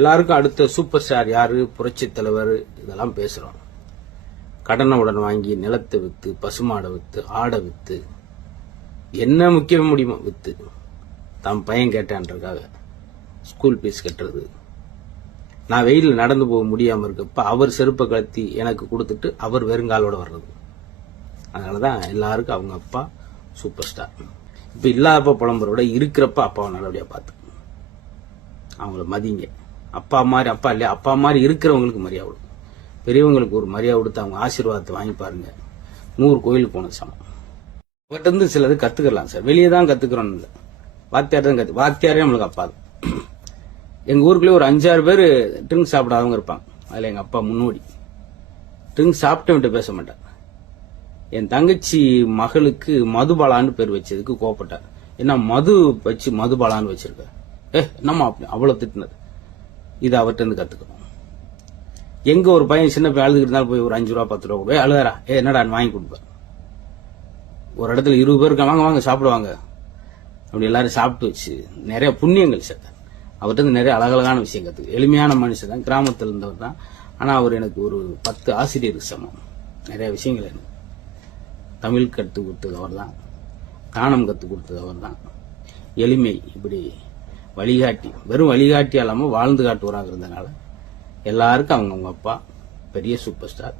எல்லாருக்கும் அடுத்த super star யாரு, புரட்சி தலைவர், இதெல்லாம் பேசுறோம். கடனை உடன் வாங்கி நிலத்தை வித்து, பசுமாடை வித்து, ஆடை வித்து, என்ன முக்கியம் முடியுமோ வித்து தம் பையன் கேட்டான்றதுக்காக ஸ்கூல் ஃபீஸ் கட்டுறது. நான் வெயிலில் நடந்து போக முடியாம இருக்கப்ப அவர் செருப்பை கழட்டி எனக்கு கொடுத்துட்டு அவர் வெறுங்காலோட வர்றது. அதனாலதான் எல்லாருக்கும் அவங்க அப்பா சூப்பர் ஸ்டார். இப்ப இல்லாதப்ப புலம்புறோட இருக்கிறப்ப அப்பாவை நல்லபடியா பார்த்து அவங்கள மதிங்க. அப்பா மாதிரி அப்பா இல்லையா, அப்பா மாதிரி இருக்கிறவங்களுக்கு மரியாதை கொடுக்கும். பெரியவங்களுக்கு ஒரு மரியாதை கொடுத்து அவங்க ஆசீர்வாதத்தை வாங்கி பாருங்க. 100 கோயிலுக்கு போன சமம். அவர்கிட்ட இருந்து சிலது கத்துக்கலாம் சார். வெளியே தான் கத்துக்கிறோம் இல்லை, வாத்தியார் தான் வாத்தியாரே நம்மளுக்கு அப்பா தான். எங்க ஊருக்குள்ளே ஒரு 5-6 பேர் ட்ரிங்க் சாப்பிடாதவங்க இருப்பாங்க. அதுல எங்க அப்பா முன்னோடி. ட்ரிங்க் சாப்பிட்டு பேச மாட்டார். என் தங்கச்சி மகளுக்கு மதுபாலான்னு பேர் வச்சதுக்கு கோவப்பட்டார். என்ன மது வச்சு மதுபாலான்னு வச்சிருக்க, என்னம்மா அப்படி அவ்வளவு திட்டினது. இது அவர்கிட்ட இருந்து கத்துக்கணும். எங்க ஒரு பையன் சின்ன பையன் அழுதுகிட்டு இருந்தாலும் போய் ஒரு 5 ரூபா 10 ரூபா போய் அழுதாரா, என்னடா வாங்கி கொடுப்பார். ஒரு இடத்துல 20 பேருக்கு வாங்க வாங்க சாப்பிடுவாங்க. அப்படி எல்லாரும் சாப்பிட்டு வச்சு நிறைய புண்ணியங்கள் சேர்த்தார். அவர்கிட்ட இருந்து நிறைய அழகழகான விஷயம் கத்துக்கு. எளிமையான மனுஷன் தான், கிராமத்தில் இருந்தவர் தான். ஆனா அவர் எனக்கு ஒரு 10 ஆசிரியருக்கு சமம். நிறைய விஷயங்கள் எனக்கு தமிழ் கற்றுக் கொடுத்தது அவர் தான், காணம் கற்றுக் கொடுத்தது அவர் தான். எளிமை, இப்படி வழிகாட்டி, வெறும் வழிகாட்டி இல்லாம வாழ்ந்து காட்டுவராக இருந்தனால எல்லாருக்கும் அவங்க அப்பா பெரிய சூப்பர் ஸ்டார்.